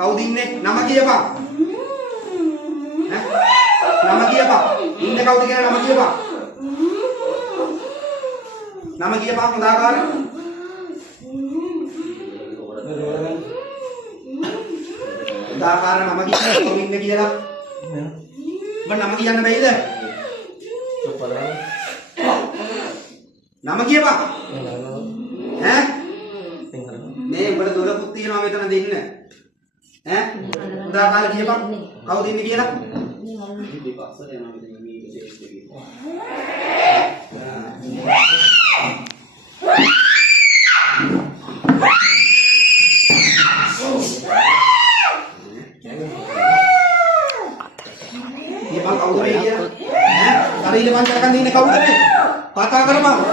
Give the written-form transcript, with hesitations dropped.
කවුද ඉන්නේ? නම කියපන්. නම කියපන්. ඉන්නේ කවුද කියලා නම කියපන්. නම කියපන් හොඳාකාර. හොඳාකාර නම කියපන් කවුද ඉන්නේ කියලා. ඔබ නම කියන්න බැයිද? නම කියපන්. මේ උඹට දොරකුත් තියෙනවා මෙතන දෙන්න. උදාකාර කියපන් කවුද ඉන්නේ කියලා. දෙපස්සට යනවා මෙතන මේ විශේෂ දෙවියන්. කියපන් කවුද මේ කියලා. ශරීර පංචකන් ඉන්නේ කවුද මේ? කතා කරපන්.